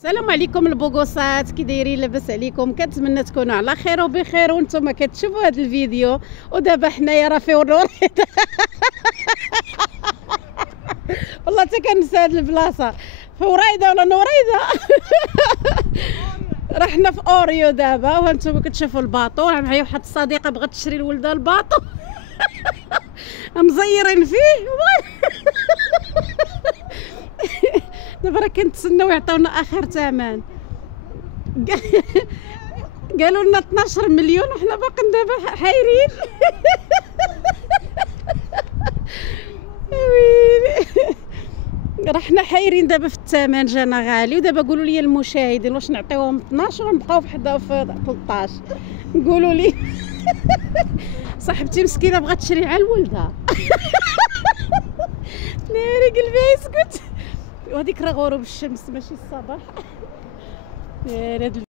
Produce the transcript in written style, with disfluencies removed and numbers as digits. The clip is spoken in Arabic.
السلام عليكم البوغوصات، كي دايرين؟ لاباس عليكم؟ كنتمنى تكونوا على خير وبخير وانتم كتشوفوا هذا الفيديو. ودابا حنايا راه في نوريضه والله حتى كنسى هاد البلاصه، في وريضه ولا نوريضه راه حنا في اوريو دابا، وهانتوما كتشوفوا الباطو. راه معايا واحد الصديقه بغات تشري لولدها الباطو مزيرين فيه دابا راه كنتسناو يعطيونا اخر ثمن قالوا لنا 12 مليون وحنا باقيين دابا حايرين راه حنا حايرين دابا في الثمن، جانا غالي. ودابا قولوا لي المشاهدين واش نعطيوهم 12 ولا نبقاو في 13؟ قولوا لي صاحبتي مسكينه بغات تشري على ولدها ناري قلبي يسكت، وهذيك راه غروب الشمس ماشي الصباح.